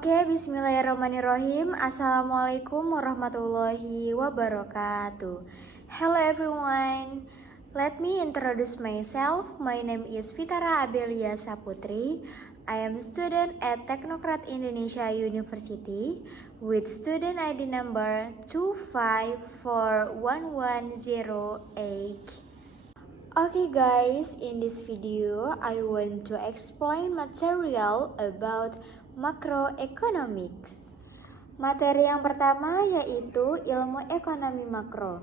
Oke, bismillahirrahmanirrahim. Assalamualaikum warahmatullahi wabarakatuh. Hello everyone. Let me introduce myself. My name is Fitara Abelia Saputri. I am student at Teknokrat Indonesia University with student ID number 2541108. Okay guys, in this video I want to explain material about macroeconomics. Materi yang pertama yaitu ilmu ekonomi makro.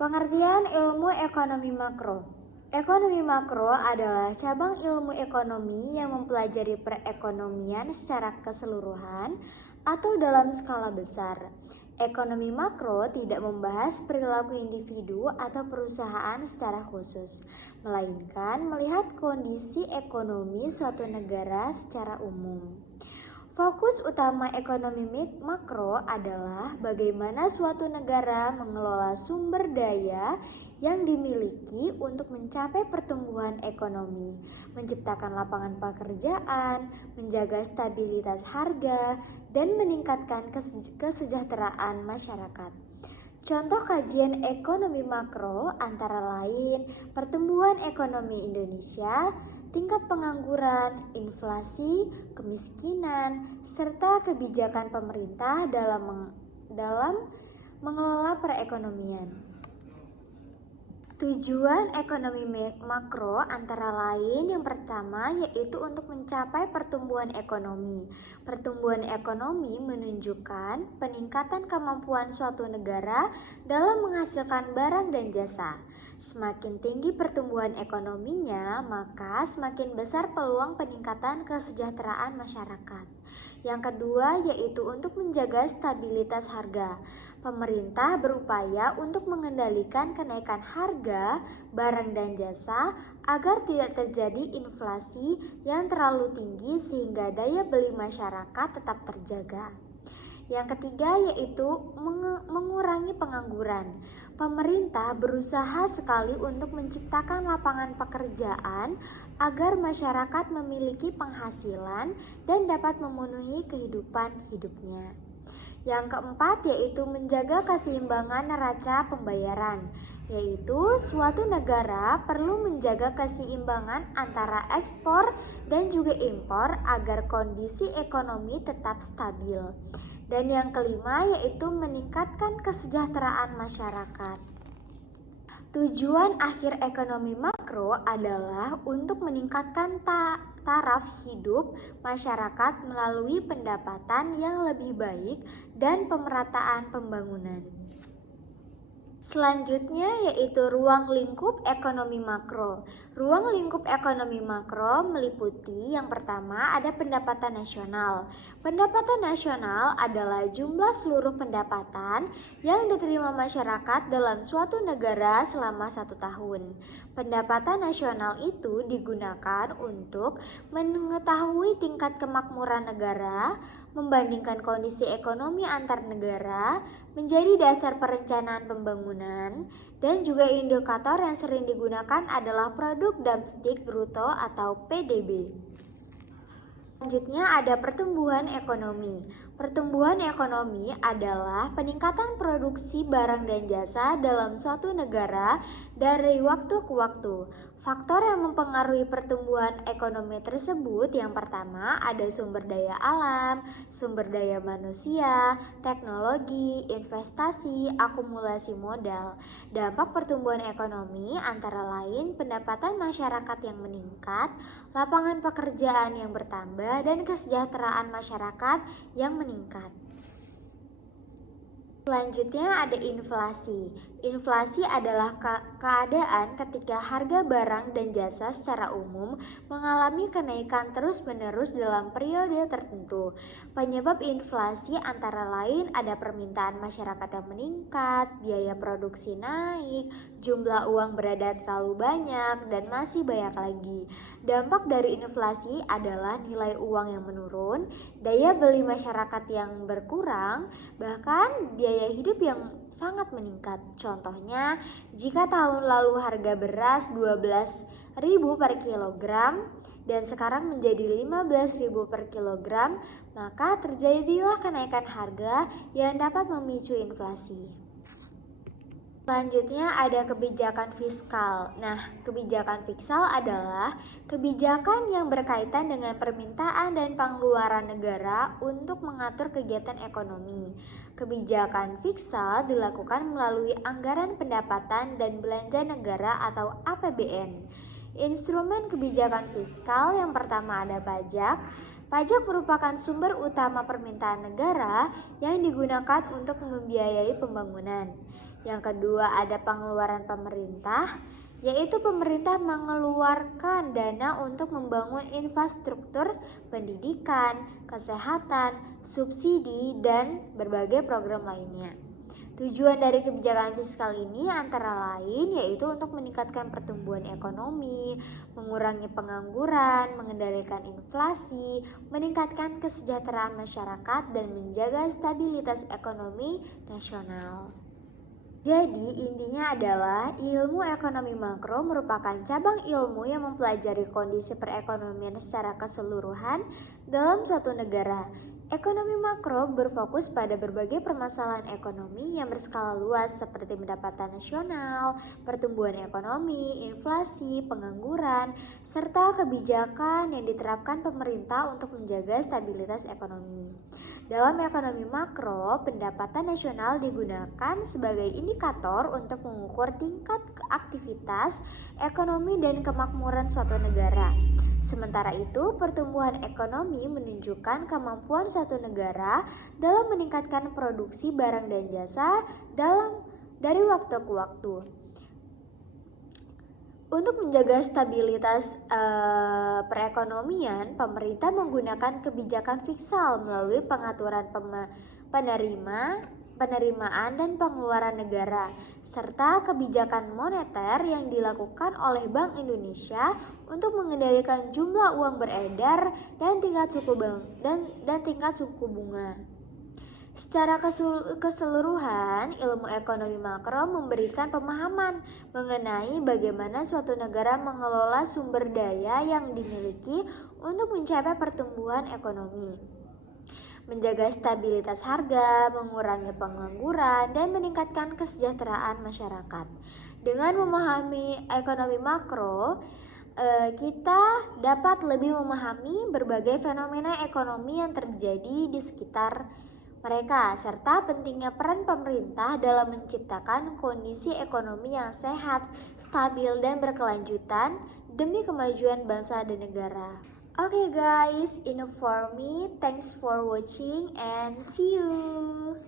Pengertian ilmu ekonomi makro. Ekonomi makro adalah cabang ilmu ekonomi yang mempelajari perekonomian secara keseluruhan atau dalam skala besar. Ekonomi makro tidak membahas perilaku individu atau perusahaan secara khusus, melainkan melihat kondisi ekonomi suatu negara secara umum. Fokus utama ekonomi makro adalah bagaimana suatu negara mengelola sumber daya yang dimiliki untuk mencapai pertumbuhan ekonomi, menciptakan lapangan pekerjaan, menjaga stabilitas harga, dan meningkatkan kesejahteraan masyarakat. Contoh kajian ekonomi makro antara lain pertumbuhan ekonomi Indonesia, tingkat pengangguran, inflasi, kemiskinan, serta kebijakan pemerintah dalam mengelola perekonomian. Tujuan ekonomi makro antara lain yang pertama yaitu untuk mencapai pertumbuhan ekonomi. Pertumbuhan ekonomi menunjukkan peningkatan kemampuan suatu negara dalam menghasilkan barang dan jasa. Semakin tinggi pertumbuhan ekonominya, maka semakin besar peluang peningkatan kesejahteraan masyarakat. Yang kedua yaitu untuk menjaga stabilitas harga. Pemerintah berupaya untuk mengendalikan kenaikan harga barang dan jasa agar tidak terjadi inflasi yang terlalu tinggi sehingga daya beli masyarakat tetap terjaga. Yang ketiga yaitu mengurangi pengangguran. Pemerintah berusaha sekali untuk menciptakan lapangan pekerjaan agar masyarakat memiliki penghasilan dan dapat memenuhi kehidupan hidupnya. Yang keempat yaitu menjaga keseimbangan neraca pembayaran, yaitu suatu negara perlu menjaga keseimbangan antara ekspor dan juga impor agar kondisi ekonomi tetap stabil. Dan yang kelima yaitu meningkatkan kesejahteraan masyarakat. Tujuan akhir ekonomi makro adalah untuk meningkatkan taraf hidup masyarakat melalui pendapatan yang lebih baik dan pemerataan pembangunan. Selanjutnya yaitu ruang lingkup ekonomi makro. Ruang lingkup ekonomi makro meliputi yang pertama ada pendapatan nasional. Pendapatan nasional adalah jumlah seluruh pendapatan yang diterima masyarakat dalam suatu negara selama 1 tahun. Pendapatan nasional itu digunakan untuk mengetahui tingkat kemakmuran negara, membandingkan kondisi ekonomi antar negara, menjadi dasar perencanaan pembangunan, dan juga indikator yang sering digunakan adalah produk domestik bruto atau PDB. Selanjutnya ada pertumbuhan ekonomi. Pertumbuhan ekonomi adalah peningkatan produksi barang dan jasa dalam suatu negara dari waktu ke waktu. Faktor yang mempengaruhi pertumbuhan ekonomi tersebut yang pertama ada sumber daya alam, sumber daya manusia, teknologi, investasi, akumulasi modal. Dampak pertumbuhan ekonomi antara lain pendapatan masyarakat yang meningkat, lapangan pekerjaan yang bertambah, dan kesejahteraan masyarakat yang meningkat. Selanjutnya ada inflasi. Inflasi adalah keadaan ketika harga barang dan jasa secara umum mengalami kenaikan terus-menerus dalam periode tertentu. Penyebab inflasi antara lain ada permintaan masyarakat yang meningkat, biaya produksi naik, jumlah uang beredar terlalu banyak, dan masih banyak lagi. Dampak dari inflasi adalah nilai uang yang menurun, daya beli masyarakat yang berkurang, bahkan biaya hidup yang sangat meningkat. Contohnya, jika tahun lalu harga beras ribu per kilogram dan sekarang menjadi 15.000 per kilogram, maka terjadilah kenaikan harga yang dapat memicu inflasi. Selanjutnya ada kebijakan fiskal. Nah, kebijakan fiskal adalah kebijakan yang berkaitan dengan permintaan dan pengeluaran negara untuk mengatur kegiatan ekonomi. Kebijakan fiskal dilakukan melalui anggaran pendapatan dan belanja negara atau APBN. Instrumen kebijakan fiskal yang pertama ada pajak. Pajak merupakan sumber utama permintaan negara yang digunakan untuk membiayai pembangunan. Yang kedua ada pengeluaran pemerintah, yaitu pemerintah mengeluarkan dana untuk membangun infrastruktur pendidikan, kesehatan, subsidi, dan berbagai program lainnya. Tujuan dari kebijakan fiskal ini antara lain yaitu untuk meningkatkan pertumbuhan ekonomi, mengurangi pengangguran, mengendalikan inflasi, meningkatkan kesejahteraan masyarakat, dan menjaga stabilitas ekonomi nasional. Jadi intinya adalah ilmu ekonomi makro merupakan cabang ilmu yang mempelajari kondisi perekonomian secara keseluruhan dalam suatu negara. Ekonomi makro berfokus pada berbagai permasalahan ekonomi yang berskala luas seperti pendapatan nasional, pertumbuhan ekonomi, inflasi, pengangguran, serta kebijakan yang diterapkan pemerintah untuk menjaga stabilitas ekonomi. Dalam ekonomi makro, pendapatan nasional digunakan sebagai indikator untuk mengukur tingkat aktivitas ekonomi dan kemakmuran suatu negara. Sementara itu, pertumbuhan ekonomi menunjukkan kemampuan suatu negara dalam meningkatkan produksi barang dan jasa dari waktu ke waktu. Untuk menjaga stabilitas perekonomian, pemerintah menggunakan kebijakan fiskal melalui pengaturan penerimaan dan pengeluaran negara, serta kebijakan moneter yang dilakukan oleh Bank Indonesia untuk mengendalikan jumlah uang beredar dan tingkat suku bunga. Secara keseluruhan, ilmu ekonomi makro memberikan pemahaman mengenai bagaimana suatu negara mengelola sumber daya yang dimiliki untuk mencapai pertumbuhan ekonomi, menjaga stabilitas harga, mengurangi pengangguran, dan meningkatkan kesejahteraan masyarakat. Dengan memahami ekonomi makro, kita dapat lebih memahami berbagai fenomena ekonomi yang terjadi di sekitar mereka, serta pentingnya peran pemerintah dalam menciptakan kondisi ekonomi yang sehat, stabil, dan berkelanjutan demi kemajuan bangsa dan negara. Okay guys, enough for me. Thanks for watching and see you.